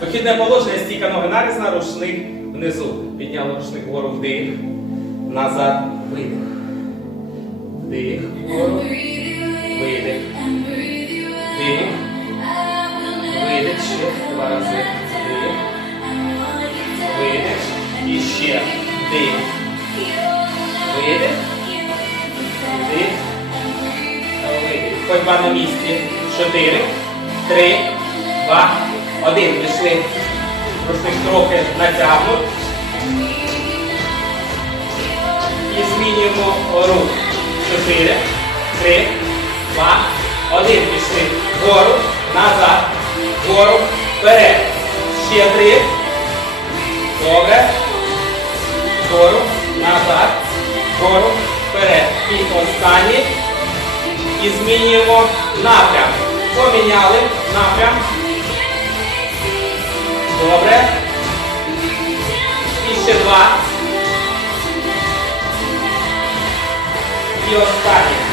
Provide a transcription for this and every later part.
Вихідне положення, стійка ноги нарізна, рушник внизу. Підняли рушник вгору вдих. Назад. Видих. Вдих. Вгору. Видих. Вдих. Видих. Ще два рази. Вдих. Видих. І ще. Вдих. Видих. Вдих. Видих. Ходьба на місці. Чотири. Три. Два. Один. Пішли. Рушник трохи натягнут. І змінюємо рух. Чотири. Три. Два. Один. Пішли. Вгору. Назад. Вгору. Вперед. Ще три. Добре. Вгору. Назад. Вгору. Вперед. І останній. І змінюємо напрям. Поміняли напрям. Добре. І ще два. І останній.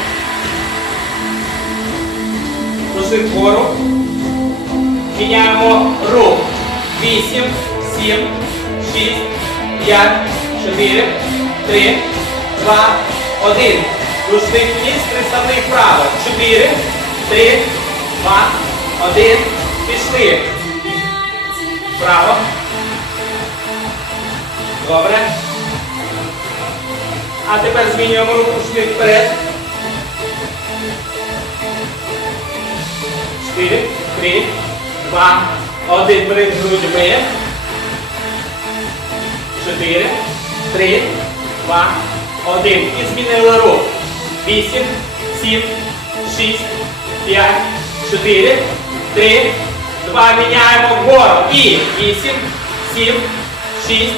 Рушник вгору. Міняємо рух. Вісім, сім, шість, п'ять, чотири, три, два, один. Рушник вниз, приставний вправо. Чотири, три, два, один. Пішли. Вправо. Добре. А тепер змінюємо руку рушник вперед. Чотири, три, два, один. Перед грудьми. Чотири, три, два, один. І змінили рух. Вісім, сім, шість, п'ять, чотири, три, два. Міняємо вгору. І вісім, сім, шість,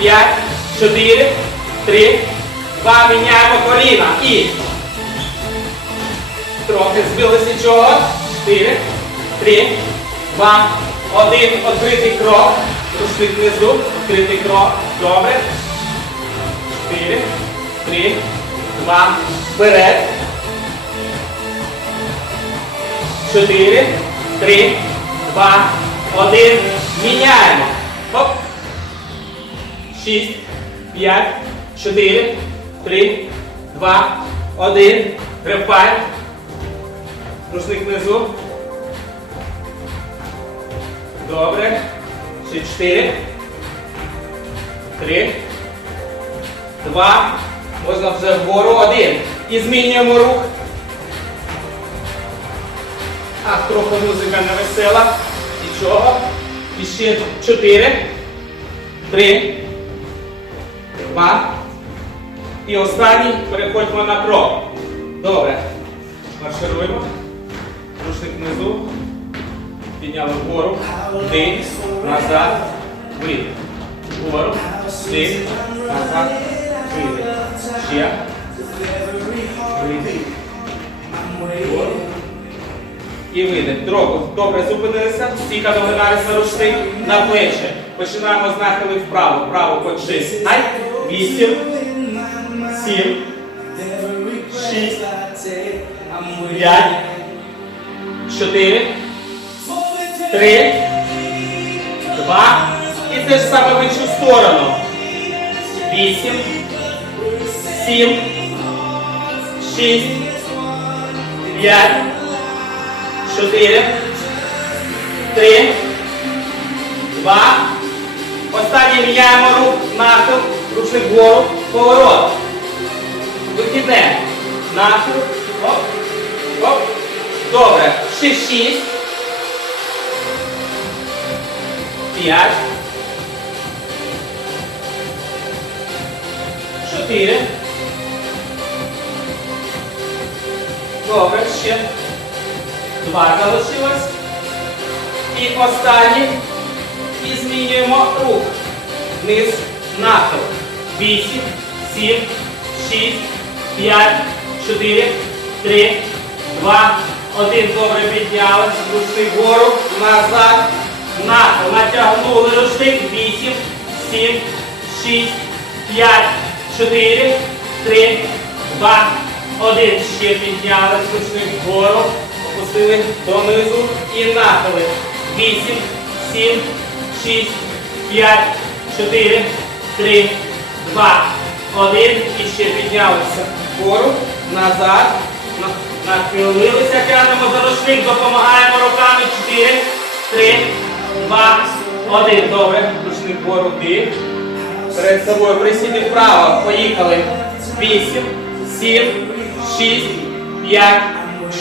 п'ять, чотири, три, два. Міняємо коліна. І трохи збилися чого. Чотири, три, два, один. Відкритий крок. Рушник внизу. Відкритий крок. Добре. Чотири, три, два, вперед. Чотири, три, два, один. Міняємо. Хоп. Шість, п'ять, чотири, три, два, один. Гребфайр. Рушник внизу. Добре. Ще чотири. Три. Два. Можна вже вгору. Один. І змінюємо рух. А, трохи музика не весела. Нічого. І ще чотири. Три. Два. І останній переходьмо на крок. Добре. Маршируємо. Рушник внизу. Підняли вгору. Вдих. Назад. Видих. Вгору. Вдих. Назад. Видих. Ще. І видих. Трохи. Добре зупинилися. Стійка на рушник на плечі. Починаємо з нахилів вправо. Вправо по шість. Ай. Вісім. Сім. Шість. П'ять. Чотири. Три. Два. І те ж саме в іншу сторону. Вісім. Сім. Шість. П'ять. Чотири. Три. Два. Останнє міняємо рух, нахил, ручник вгору, поворот. Вихідне. Нахил. Оп. Оп. Добре. Ще шість. П'ять. Чотири. Добре, ще. Два залишилось. І останній. І змінюємо рух. Вниз, нахил. Вісім, сім, шість, п'ять, чотири, три, два, один. Добре піднялись. Рушник вгору, назад, нахил. Натягнули рушник. Вісім, сім, шість, п'ять, чотири, три, два, один. Ще піднялись. Рушник вгору. Опустили донизу і нахили. Вісім, сім, шість, п'ять, чотири, три, два, один. І ще піднялися вгору, назад. Нахилилися, тягнемо за рушник, допомагаємо руками. Чотири, три, два, один. Добре. Рушник вгору вдих. Перед собою присіди вправо. Поїхали. Вісім, сім, шість, п'ять,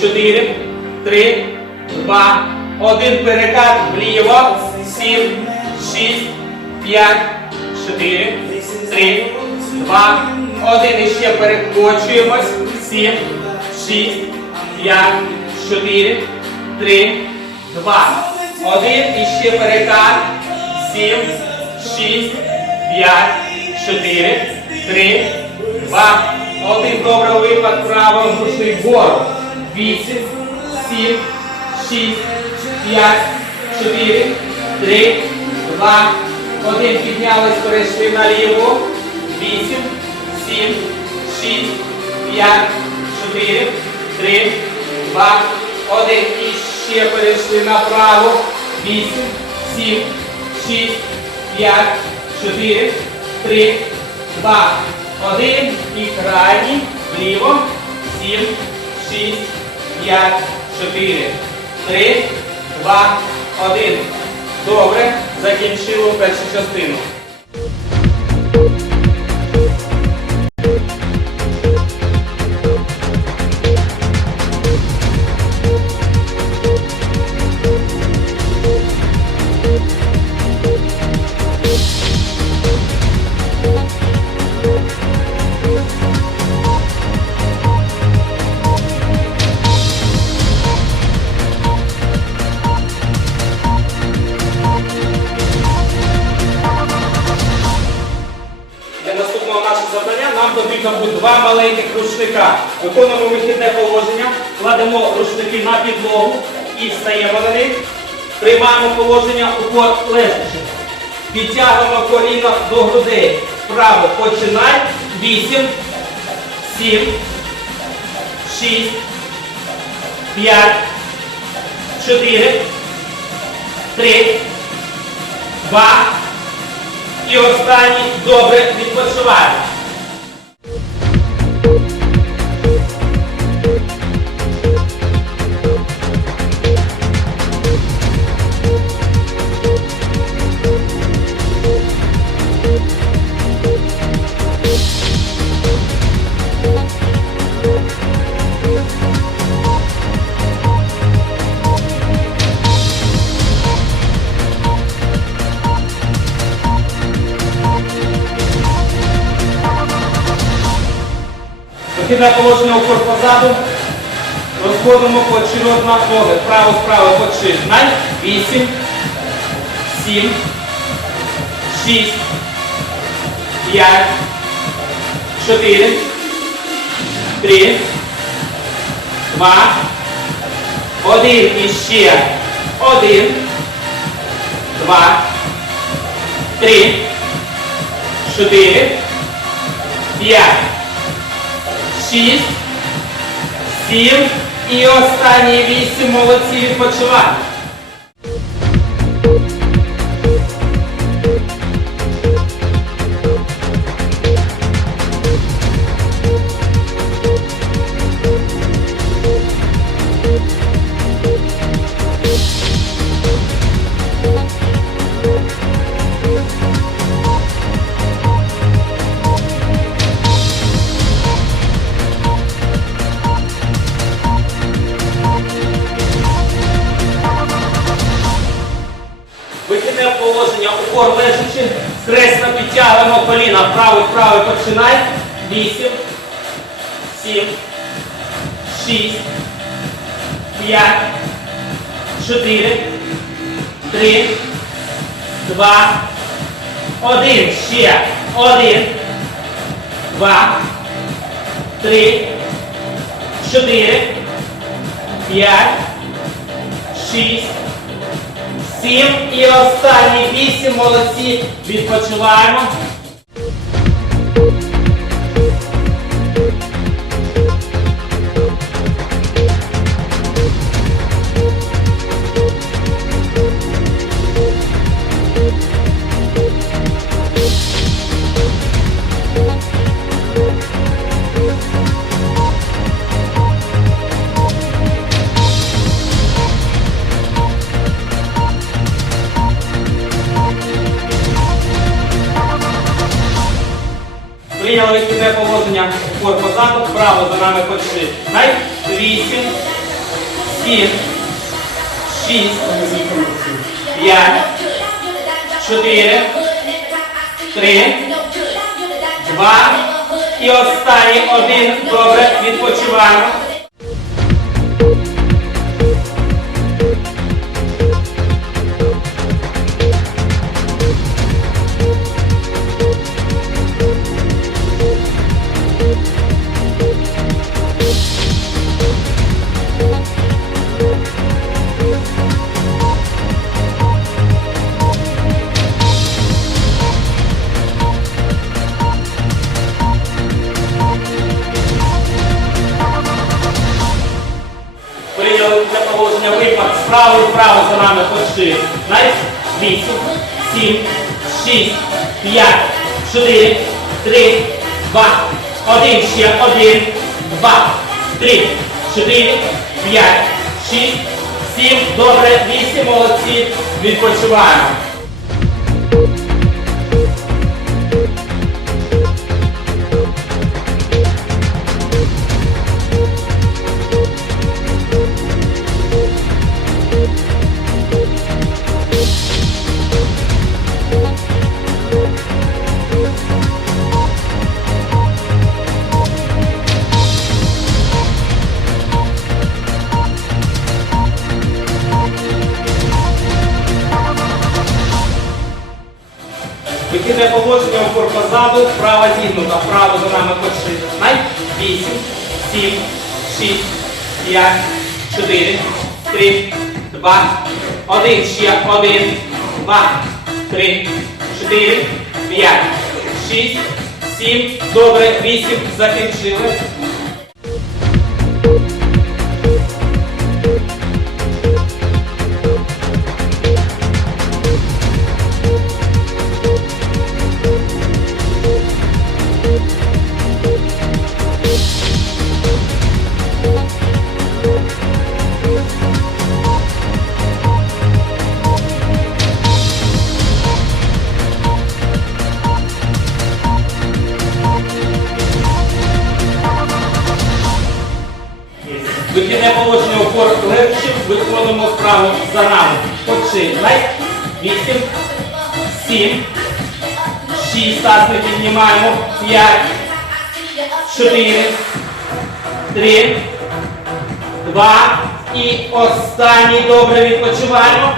чотири, три, два, один. Перекат вліво. Сім, шість, п'ять, чотири, три, два, один. І ще перекочуємось. Сім, шість, п'ять, чотири, три, два, один. І ще перекат. Сім, шість, п'ять, чотири, три, два, один. Добре, випад право, рушник вгору. Вісім, сім, шість, п'ять, чотири, три, два, один. Піднялись, перейшли наліво. Вісім, сім, шість, п'ять, чотири, три, два, один. І ще перейшли направо. Вісім, сім, шість, п'ять, чотири, три, два, один. І крайній вліво. Сім, шість, п'ять, чотири, три, два, один. Добре, закінчили першу частину. Два маленьких рушника. Виконуємо вихідне положення, кладемо рушники на підлогу і встаємо на них. Приймаємо положення упор лежачи. Підтягуємо коліно до грудей. Вправо починай. Вісім, сім, шість, п'ять, чотири, три, два. І останній добре відпочиваємо. Вихідне положення упор позаду. Розходимо поочередно ноги. Вправо, вправо, починай. Вісім, сім, шість, п'ять, чотири, три, два, один. І ще. Один, два, три, чотири, п'ять шість, сім і останні вісім. Молодці відпочивають. Упор лежачи, скресно підтягуємо коліна, вправо, вправо, починай. Вісім, сім, шість, п'ять, чотири, три, два, один. Ще. Один, два, три, чотири, п'ять, шість. Сім і останні вісім. Молодці. Відпочиваємо. Положення позаду, вправо за нами почти. Най. Вісім, сім, шість, п'ять, чотири, три, два. І останній один. Добре, відпочиваємо. Випад і вправо за нами почти. Навіть вісім, сім, шість, п'ять, чотири, три, два, один, ще один, два, три, чотири, п'ять, шість, сім, добре, 8, молодці, відпочиваємо. Вихідне положення опор позаду, права зігнута, право за нами почти. Най. Вісім, сім, шість, п'ять, чотири, три, два, один, ще один, два, три, чотири, п'ять, шість, сім, добре, вісім, закінчили. Вихідне положення опор легше, виконуємо вправо за нами. Починай. Вісім, сім, шість, таз не піднімаємо. П'ять, чотири, три, два. І останній добре відпочиваємо.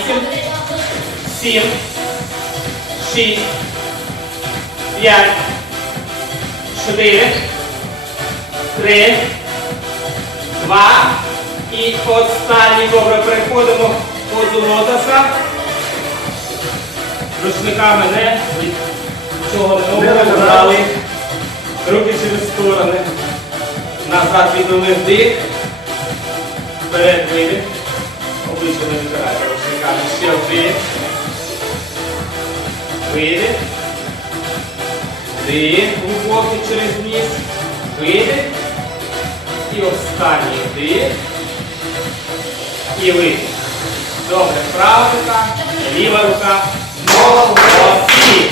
8, 7, 6, 5, 4, 3, 2. І останній добре переходимо позу лотоса. Ручниками не цього не обрали. Руки через сторони. Назад відновив вдих. Вперед видих. Обличчя не витирайте Ще вдих. Видих. Вдих. Глубокий через ніс. Видих. І останній вдих. І видих. Добре. Права рука, ліва рука. Молодці.